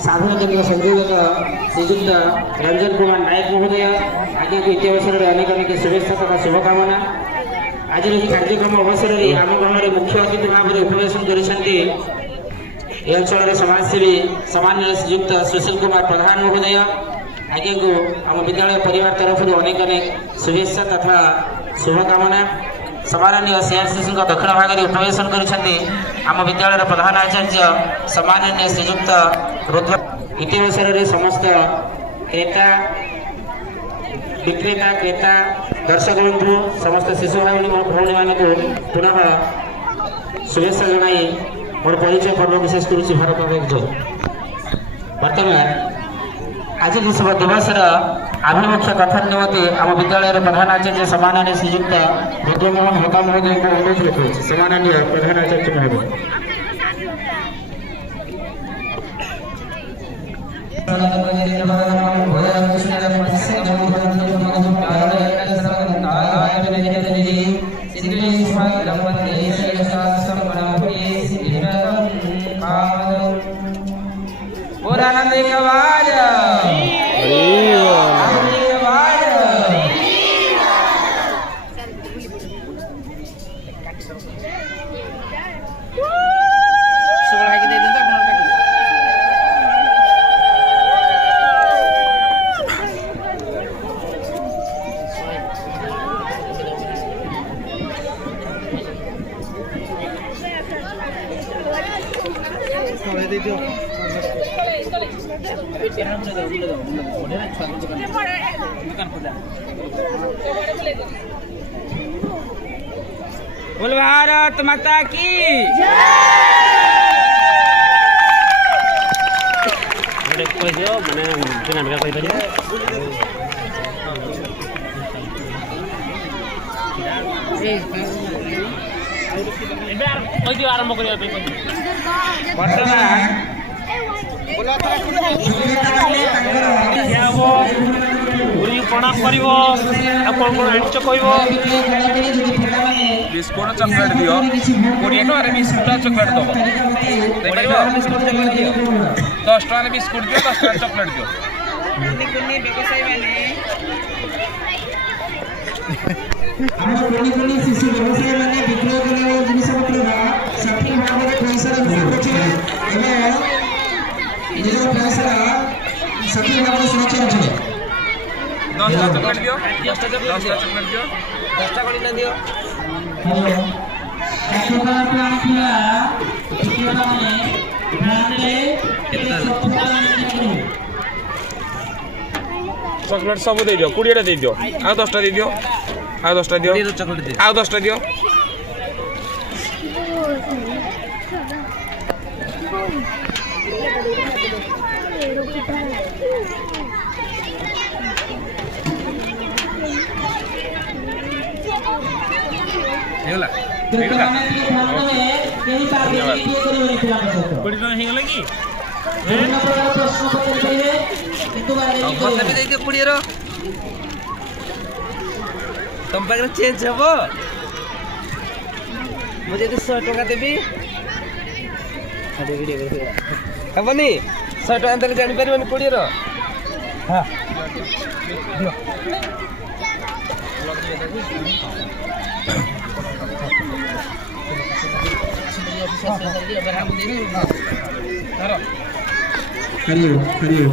साधन संयोजक श्रीजुक्त रंजन कुमार नायक महोदय आज्ञा को इति अवसर में अनेक अनेक शुभेच्छा तथा शुभकामना। आज कार्यक्रम अवसर में आम ग्रहण मुख्य अतिथि भाव में उपवेशन कर अंचल समाजसेवी सामान्य श्रीजुक्त सुशील कुमार प्रधान महोदय आज्ञा को आम विद्यालय परिवार तरफ अनेक अनेक शुभेच्छा तथा शुभकामना। सम्माननीय सीआरसीसी दक्षिण भाग में उपवेशन कर विद्यालय प्रधान आचार्य सम्माननीय श्रीजुक्त रुद्र इति अवसर में समस्त क्रेता विक्रेता क्रेता दर्शक बंधु समस्त शिशु भाई भौणी मान को पुनः शुभेच्छा जनाई मोर परिचय पर्व विशेष करुच्ची भारत वर्तमान आज दिवस आभिमुख्य कथन निमंते आम विद्यालय प्रधान आचार्य सम्माननीय श्रीजुक्त रुद्रमोहन होता महोदय को अनुरोध रखुच्छे। सम्माननीय प्रधान आचार्य महोदय बोल भारत माता की आरंभ प्रणाम बिस्कुट चॉकलेट दियो 20 टका बिस्कुट चॉकलेट दबो 10 टका बिस्कुट दियो 10 टका चॉकलेट दियो कुन्नी व्यवसायी माने ଆମର କୁନି କୁନି ଶିଶୁ ବ୍ୟବସାୟୀ ମାନେ ବିକ୍ରୟ କରିବା ଜିନିଷ ପତ୍ର ସଠିକ ଭାବରେ ପଇସାର ହିସାବ ରଖିବେ ଏବଂ ନିଜର ପଇସାର ସଠିକ ଭାବରେ ସୁରକ୍ଷା ରଖିବେ। 10ଟା ଚକଲେଟ୍ ଦିଅ 10ଟା ଚକଲେଟ୍ ଦିଅ 10ଟା କଣ ନା ଦିଅ। ହ୍ୟାଲୋ କାଠଟା ଆଣିଥିଲା ବିକ୍ରୟଟା ମାନେ ବ୍ରାଣ୍ଡରେ କେତେ ସଫଳ चॉकलेट सब दे दियो 20टा दे दियो आ 10टा दे दियो आ 10टा दियो आ 10टा दियो हेला हेला केही कार्य किए करबनी पिला सहित कोडी न हेला की ବିଭିନ୍ନ ପ୍ରକାର ପ୍ରଶ୍ନ ପଚାରିପାରିବେ କିନ୍ତୁ मत भी दे दियो 20 रो तुम पाखे चेंज हबो मुझे तो 100 टका देबी हबनी 100 टका देले जानि परबनी 20 रो हां दियो हरिओ हरिओ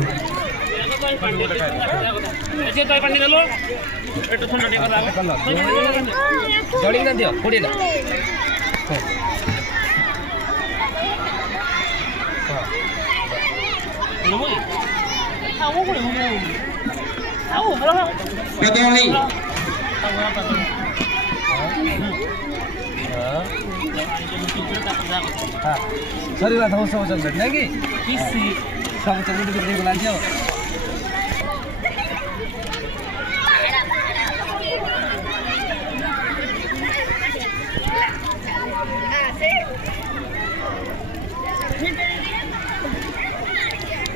जे तय पानी देलो एटु ठंडा टे करा जड़ी ना दियो 20 टा कदमी हां सरी बात हो सब चल बैठ कि किसी सब चल के बिक्री बोला दियो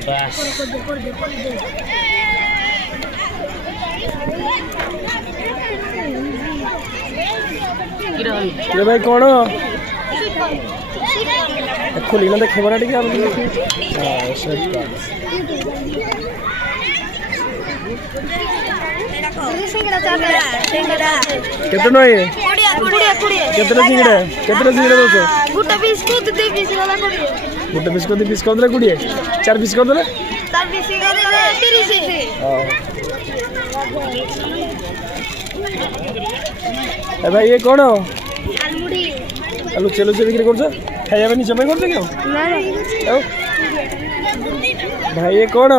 बस ये भाई कौन खोली ना देखे बना टिके केतना है केतना सिंगड़ा दोस्त गुटा बिस्कुट दे पीस वाला कोड़िए गोटे बिस्कुट दी पीस कर दे गुड़िए 4 पीस कर दे 4 पीस कर दे 30 ए भाई ये कौन आलमुड़ी आलू चलो से बिक्री करछ खाया बनी जमे करछ क्यों नहीं भाई ये कौन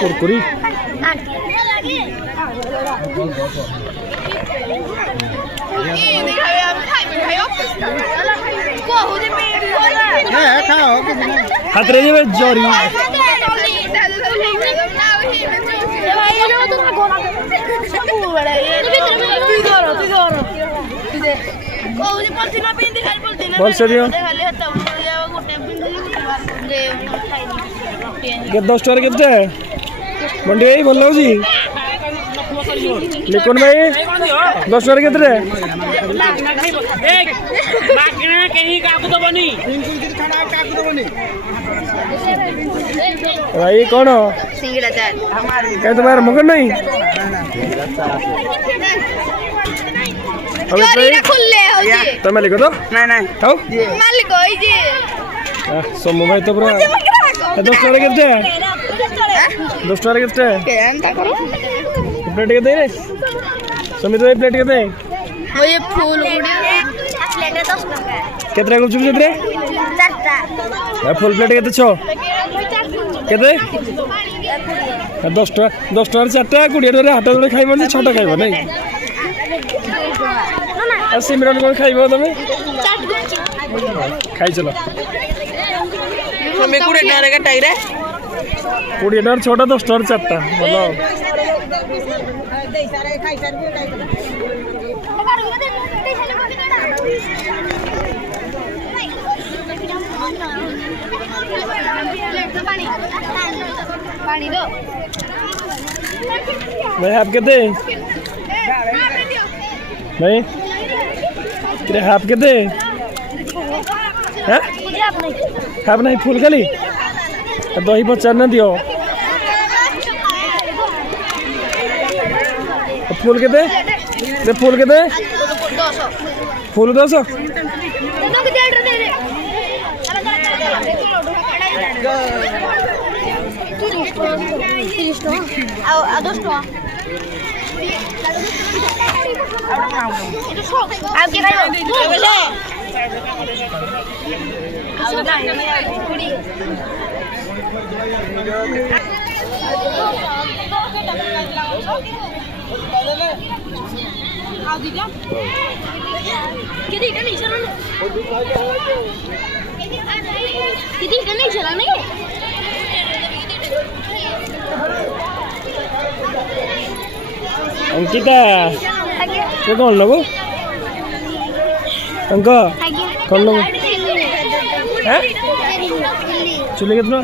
कुरकुरी हाथ रे जे जोरी बोल से दियो के 10 टका केते मंडी भाई बोल लो जी लिखोन भाई 10 टका केते भाई कौन सिंगड़ा चाट क्या तुम्हारा मगन नहीं खुले तो मालिक तो नहीं नहीं थाओ मालिक होई जे सोमो भाई तो पूरा 10 टका केते 10 टका केते केनता करो प्लेट के दे रे समित भाई प्लेट के दे वो ये फूल गुड़िया प्लेट 10 टका केतरा गुपचुप केतरे 4टा फुल प्लेट केते 6 केते 10 टका 4टा 20 टका हाट जोड़े खाइबो 6टा खाइबो नहीं आ सिमरन कोन खाइबो तमे खाइ चलो हमें कुड़े डारे का टाइरे 20 टका 6टा 10 टका 4टा बोलो पानी दो भाई आप केते भाई तेरे हाफ केते हैं हाफ नहीं फुल खाली दही पचार दियो फूल के फूल के फूल 10 अंकिता ये कौन लोगो अंक कौन लोगो हैं चुले कितना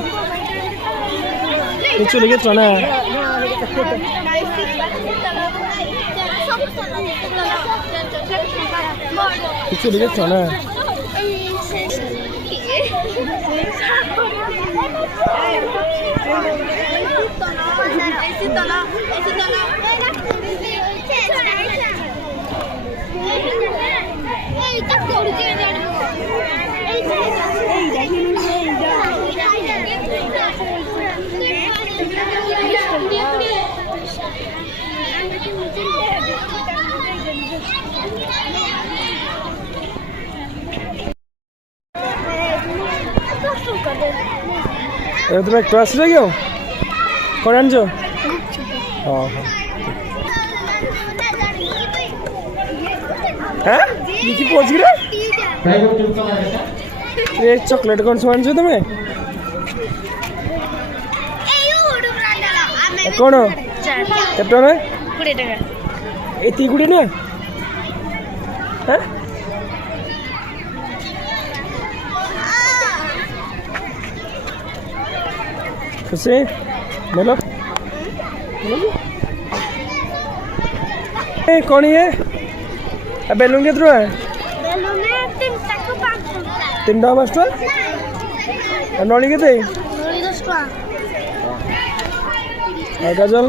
ये चुले कितना ना ये चुले कितना ना तुम एक क्लास रह गयो कौन आनजो हाँ हाँ ये की पहुंच गए ये चॉकलेट कौन सा आनजो तुम्हें कौन केतना ना 20 টাকা एती गुडी ना हाँ खुशी बोलो ए कौन है अब बैलून कितना है বেলুন 3 টাকা 5 तीन डा मास्टर नॉली कितने 10 টাকা गजल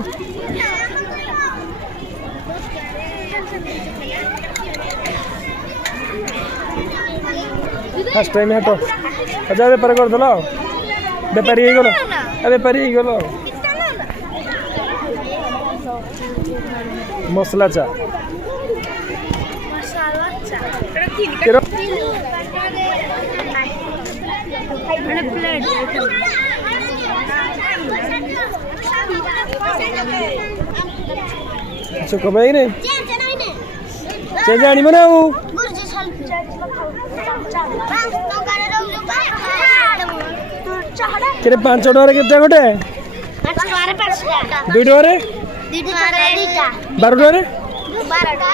फर्स्ट टाइम हटो अच्छा बेपार कर दल बेपारी गल बेपारी गल मसला चा মশলা চা केरो প্লেট अच्छा कब आई नहीं चे जानी बनाऊ गुरुजी सल्फी केरे 5 डॉलर केते गोटे 5 टका 2 डॉलर 2 टका 12 डॉलर 12 टका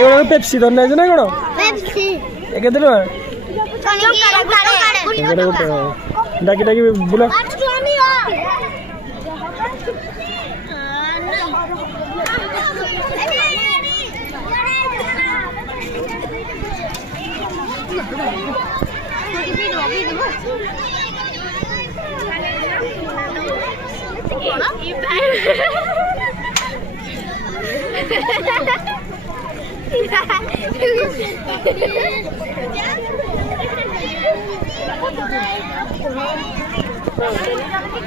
एगो पेप्सी धरना है ना कोन पेप्सी ए केते टका कोनी एगो गोटे डाकी डाकी बुला 5 टका नहीं हो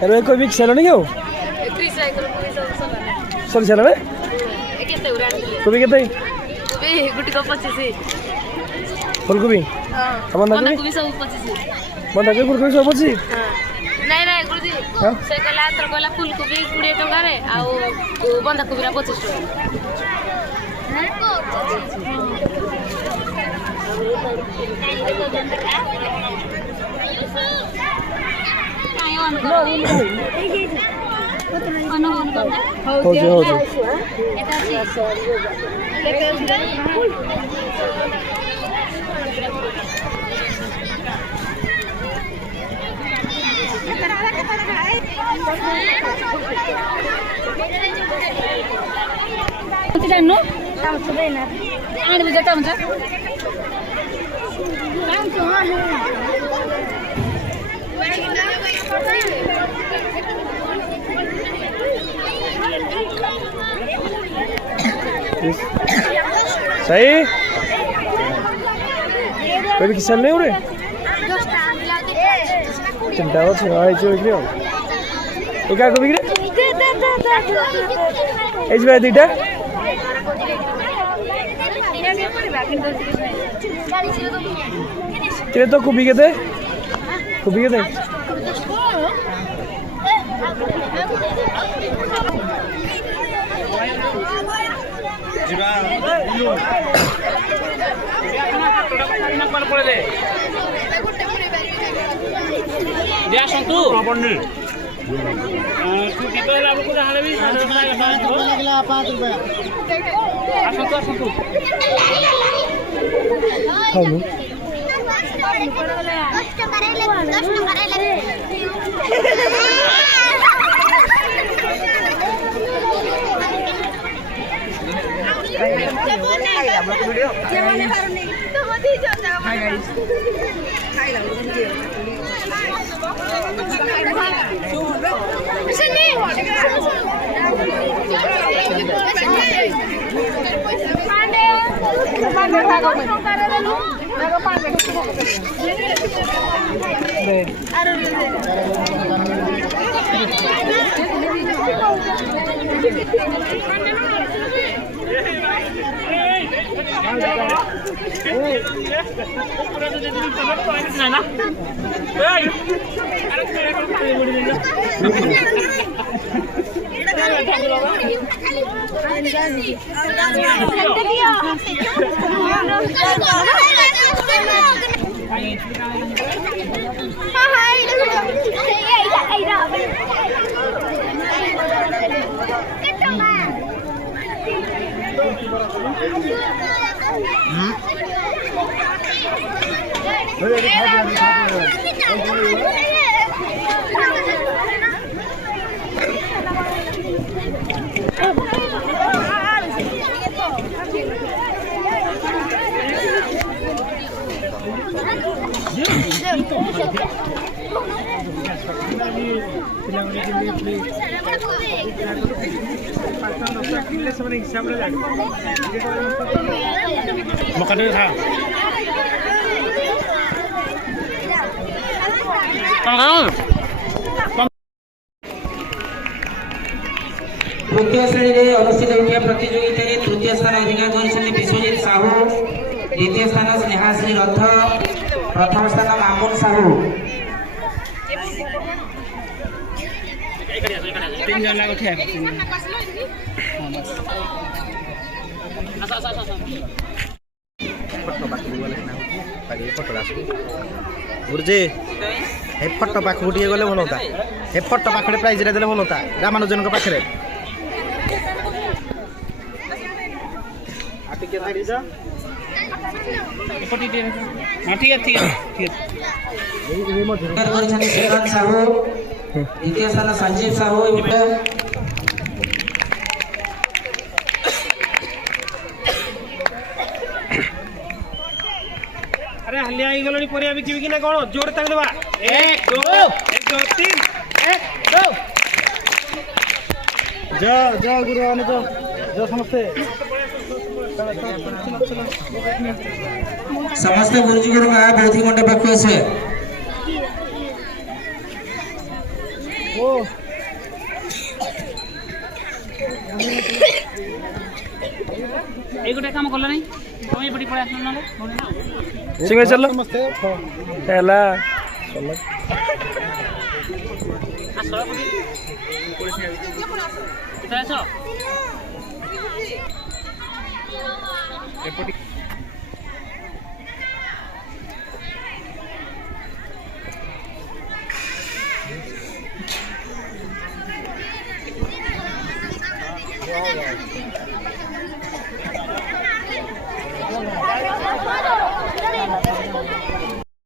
अरे कोई भी चलो नहीं क्यों सब चलो रे कोबी केते गुटी को 25 फूलकोबी बंधा कोबी सब 25 बंधा कोबी फूलकोबी सब अछि नहीं नहीं गुरुजी हां से कहला तर कहला फूलकोबी 20 टका रे आ बंधा कोबी 25 टका हो जा जान्नु आठ बजे त हुन्छ काम सही कोई भी किसान नहीं हो रहे चिंता हो छे आई जो बिक्री हो एका को बिक्री एज बाय दुईटा तेरे तो कुबी के दे तृतीय श्रेणी में अनुष्ठित होता प्रतियोगिता में तृतीय स्थान अधिकार कर विश्वजीत साहू, द्वितीय स्थान स्नेहाश्री रथ, प्रथम स्थान मामुन साहू। गुरुजी हे फटो पाख टिके गले भल होता हे फटो पाखे प्राइज देले भल होता रामानुजन पाखे साहू, द्वितीय स्थान संजीव साहू। अरे हलिया आई गलोनी परिया बिकी ना कोन जोर तक देबा 1 2 3 1 2 जा गुरु आने जो समझते समस्त गुरुजी को मां बहुत घंटे पाखु आसे ओ एगोटे काम करला नहीं तमे बड़ी पड़े आसन ना सिंगे चल पहला चल Yeah.